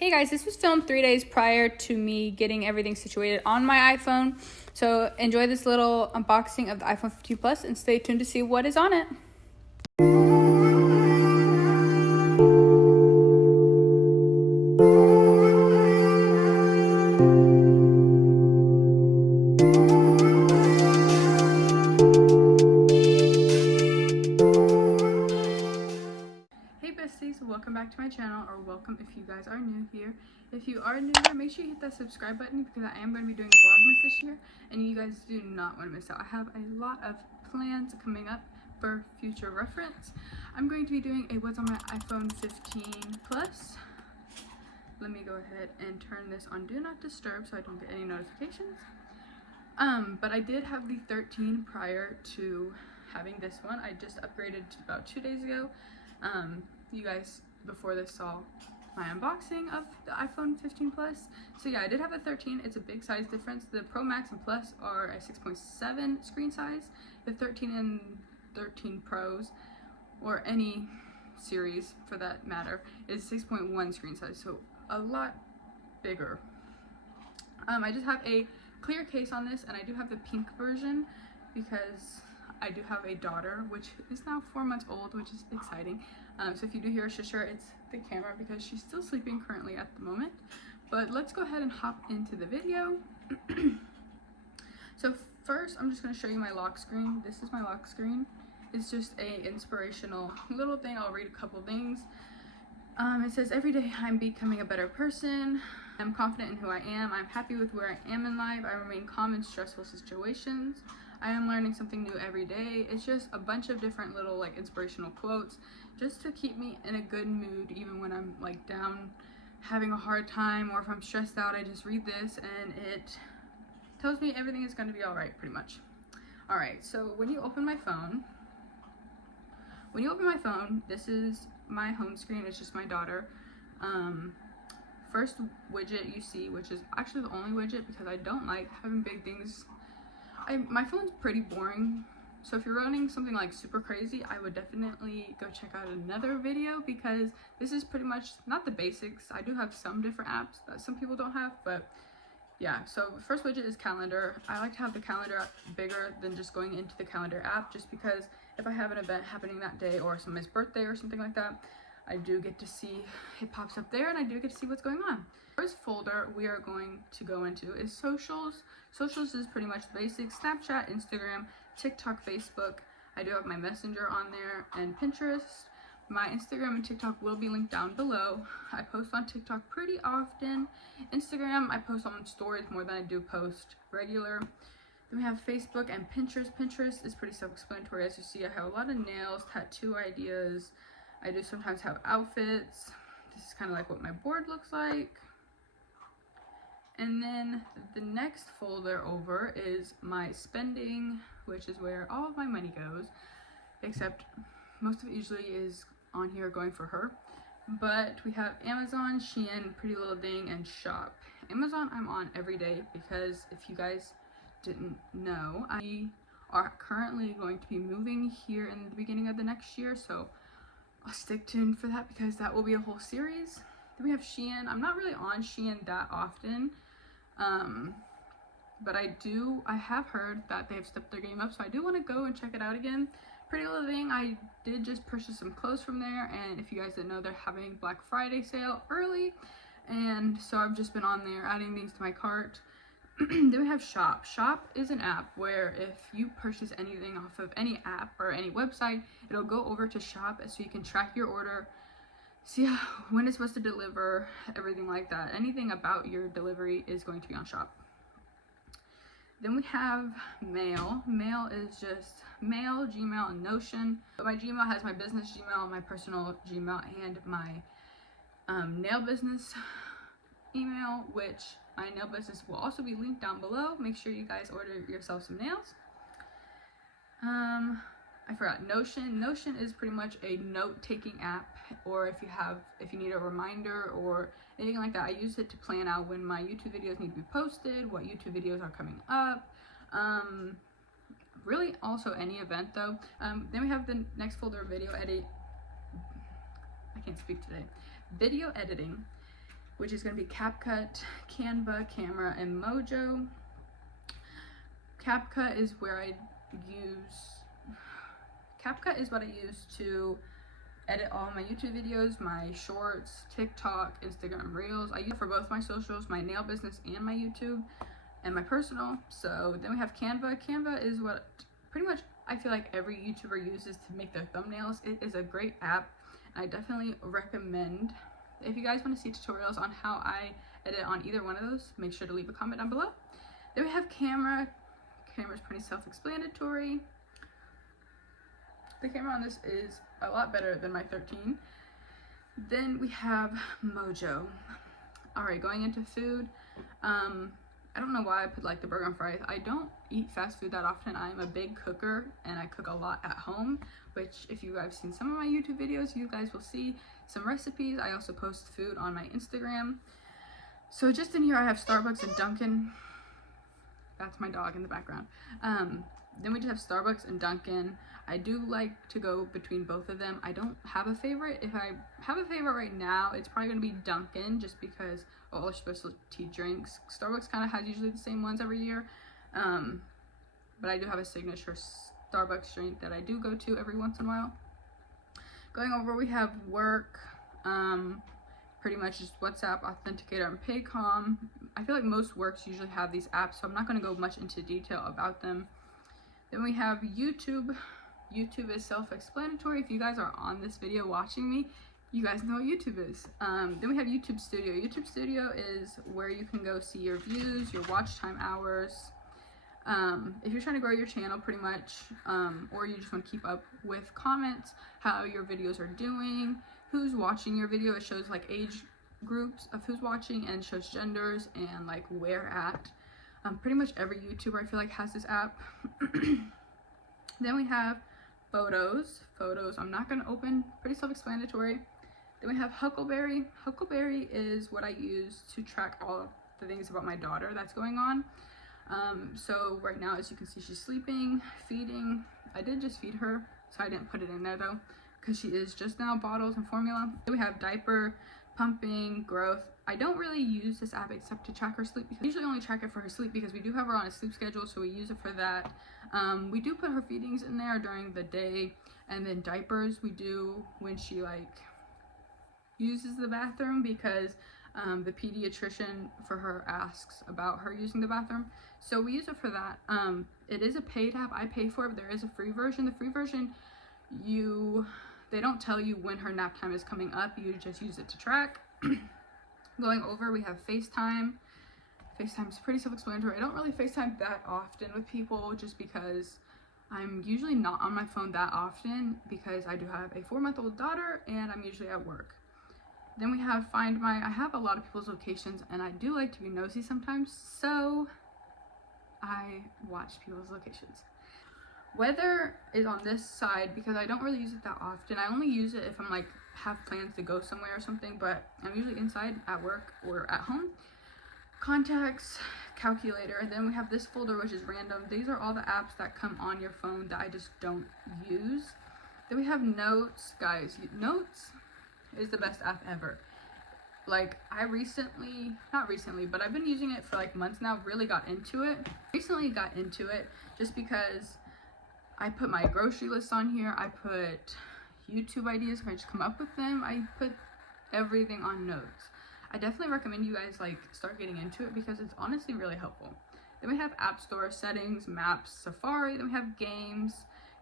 Hey guys, this was filmed 3 days prior to me getting everything situated on my iPhone. So enjoy this little unboxing of the iPhone 15 Plus and stay tuned to see what is on it. Hey besties, welcome back to my channel, or welcome if you guys are new here. If you are new here, make sure you hit that subscribe button because I am going to be doing vlogmas this year and you guys do not want to miss out. I have a lot of plans coming up for future reference. I'm going to be doing a what's on my iPhone 15 Plus. Let me go ahead and turn this on Do Not Disturb so I don't get any notifications. But I did have the 13 prior to having this one. I just upgraded about 2 days ago. You guys before this saw my unboxing of the iPhone 15 Plus. So yeah, I did have a 13. It's a big size difference. The Pro Max and Plus are a 6.7 screen size. The 13 and 13 Pros, or any series for that matter, is 6.1 screen size, so a lot bigger. I just have a clear case on this, and I do have the pink version because I do have a daughter, which is now 4 months old, which is exciting. So if you do hear a shusher, it's the camera because she's still sleeping currently at the moment. But let's go ahead and hop into the video. So first, I'm just going to show you my lock screen. This is my lock screen. It's just a inspirational little thing. I'll read a couple things. It says, every day I'm becoming a better person. I'm confident in who I am. I'm happy with where I am in life. I remain calm in stressful situations. I am learning something new every day. It's just a bunch of different little like inspirational quotes just to keep me in a good mood even when I'm like down, having a hard time, or if I'm stressed out, I just read this and it tells me everything is going to be all right pretty much. All right, so when you open my phone, this is my home screen. It's just my daughter. First widget you see, which is actually the only widget because I don't like having big things. My phone's pretty boring, so if you're running something like super crazy, I would definitely go check out another video because this is pretty much not the basics. I do have some different apps that some people don't have, but yeah. So the first widget is calendar. I like to have the calendar app bigger than just going into the calendar app, just because if I have an event happening that day or somebody's birthday or something like that, I do get to see it pops up there and I do get to see what's going on. First folder we are going to go into is socials. Socials is pretty much the basics: Snapchat, Instagram, TikTok, Facebook. I do have my Messenger on there, and Pinterest. My Instagram and TikTok will be linked down below. I post on TikTok pretty often. Instagram, I post on stories more than I do post regular. Then we have Facebook and Pinterest. Pinterest is pretty self-explanatory. As you see, I have a lot of nails, tattoo ideas. I do sometimes have outfits. This is kind of like what my board looks like. And then the next folder over is my spending, which is where all of my money goes, except most of it usually is on here going for her. But we have Amazon, Shein, Pretty Little Thing, and Shop. Amazon I'm on every day because if you guys didn't know, I are currently going to be moving here in the beginning of the next year, so I'll stick tuned for that because that will be a whole series. Then we have Shein. I'm not really on Shein that often, but I have heard that they have stepped their game up, so I do want to go and check it out again. Pretty Little Thing, I did just purchase some clothes from there, and if you guys didn't know, they're having Black Friday sale early, and so I've just been on there adding things to my cart. Then we have Shop. Shop is an app where if you purchase anything off of any app or any website, it'll go over to Shop so you can track your order, see when it's supposed to deliver, everything like that. Anything about your delivery is going to be on Shop. Then we have Mail. Mail is just Mail, Gmail, and Notion. But my Gmail has my business Gmail, my personal Gmail, and my nail business email, which my nail business will also be linked down below. Make sure you guys order yourself some nails. I forgot Notion. Notion is pretty much a note-taking app, or if you need a reminder or anything like that. I use it to plan out when my YouTube videos need to be posted, what YouTube videos are coming up. Really also any event though. Then we have the next folder, video editing. which is going to be CapCut, Canva, Camera, and Mojo. CapCut is what I use to edit all my YouTube videos, my shorts, TikTok, Instagram Reels. I use it for both my socials, my nail business and my YouTube and my personal. So then we have Canva. Canva is what pretty much I feel like every YouTuber uses to make their thumbnails. It is a great app. I definitely recommend. If you guys want to see tutorials on how I edit on either one of those, make sure to leave a comment down below. Then we have Camera. Camera's pretty self-explanatory. The camera on this is a lot better than my 13. Then we have Mojo. Alright, going into food. I don't know why I put like the burger and fries. I don't eat fast food that often. I'm a big cooker and I cook a lot at home, which if you guys have seen some of my YouTube videos, you guys will see some recipes. I also post food on my Instagram. So just in here I have Starbucks and Dunkin'. That's my dog in the background. Then we just have Starbucks and Dunkin'. I do like to go between both of them. I don't have a favorite. If I have a favorite right now, it's probably going to be Dunkin', just because all their specialty drinks. Starbucks kind of has usually the same ones every year. But I do have a signature Starbucks drink that I do go to every once in a while. Going over, we have work. Pretty much just WhatsApp, Authenticator, and Paycom. I feel like most works usually have these apps, so I'm not going to go much into detail about them. Then we have YouTube. YouTube is self-explanatory. If you guys are on this video watching me, you guys know what YouTube is. Then we have YouTube Studio. YouTube Studio is where you can go see your views, your watch time hours. If you're trying to grow your channel pretty much, or you just want to keep up with comments, how your videos are doing, who's watching your video. It shows like age groups of who's watching and shows genders and like where at. Pretty much every YouTuber I feel like has this app. Then we have Photos. Photos I'm not going to open, pretty self-explanatory. Then we have Huckleberry. Huckleberry is what I use to track all of the things about my daughter that's going on. So right now, as you can see, she's sleeping, feeding. I did just feed her, so I didn't put it in there though, because she is just now bottles and formula. Then we have diaper, pumping, growth. I don't really use this app except to track her sleep, because I usually only track it for her sleep because we do have her on a sleep schedule, so we use it for that. We do put her feedings in there during the day, and then diapers we do when she like uses the bathroom, because the pediatrician for her asks about her using the bathroom, so we use it for that. It is a paid app. I pay for it, but there is a free version. The free version, they don't tell you when her nap time is coming up. You just use it to track. Going over, we have FaceTime. FaceTime is pretty self-explanatory. I don't really FaceTime that often with people, just because I'm usually not on my phone that often, because I do have a 4-month-old daughter and I'm usually at work. Then we have Find My. I have a lot of people's locations and I do like to be nosy sometimes, so I watch people's locations. Weather is on this side because I don't really use it that often. I only use it if I'm like have plans to go somewhere or something, but I'm usually inside at work or at home. Contacts, calculator. Then we have this folder, which is random. These are all the apps that come on your phone that I just don't use. Then we have Notes. Guys, Notes is the best app ever. Like, not recently, but I've been using it for like months now. Really got into it. Recently got into it just because I put my grocery list on here. I put YouTube ideas if I just come up with them. I put everything on Notes. I definitely recommend you guys like start getting into it because it's honestly really helpful. Then we have App Store, Settings, Maps, Safari. Then we have Games.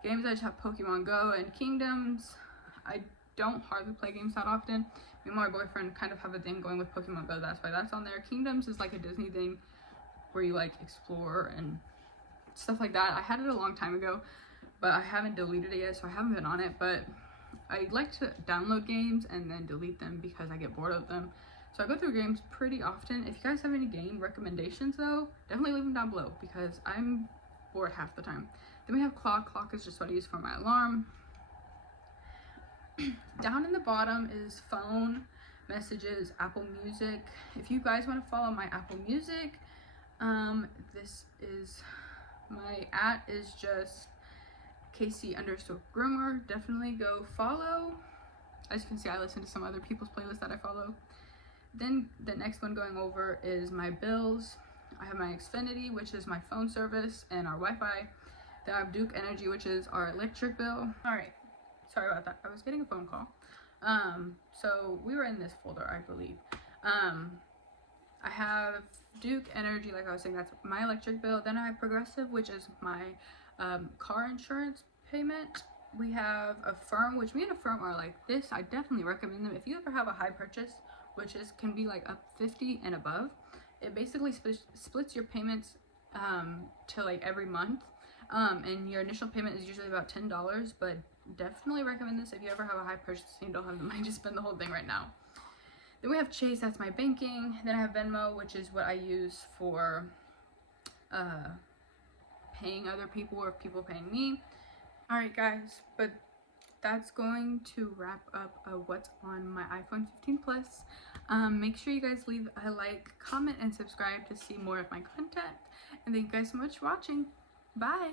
Games, I just have Pokemon Go and Kingdoms. I don't hardly play games that often. Me and my boyfriend kind of have a thing going with Pokemon Go. That's why that's on there. Kingdoms is like a Disney thing where you like explore and stuff like that. I had it a long time ago, but I haven't deleted it yet, so I haven't been on it. But I like to download games and then delete them because I get bored of them. So I go through games pretty often. If you guys have any game recommendations though, definitely leave them down below because I'm bored half the time. Then we have Clock. Clock is just what I use for my alarm. Down in the bottom is Phone, Messages, Apple Music. If you guys want to follow my Apple Music, this is my is just Casey_Groomer. Definitely go follow. As you can see, I listen to some other people's playlists that I follow. Then the next one going over is my bills. I have my Xfinity, which is my phone service and our Wi-Fi. Then I have Duke Energy, which is our electric bill. All right, sorry about that. I was getting a phone call. So we were in this folder, I believe. I have Duke Energy, like I was saying, that's my electric bill. Then I have Progressive, which is my car insurance payment. We have Affirm, which me and Affirm are like this. I definitely recommend them. If you ever have a high purchase, which can be like up 50 and above, it basically splits your payments to like every month. And your initial payment is usually about $10, but definitely recommend this if you ever have a high purchase and you don't have the money to spend the whole thing right now. Then we have Chase, that's my banking. Then I have Venmo, which is what I use for paying other people or people paying me. Alright guys, but that's going to wrap up what's on my iPhone 15 Plus. Make sure you guys leave a like, comment, and subscribe to see more of my content. And thank you guys so much for watching. Bye!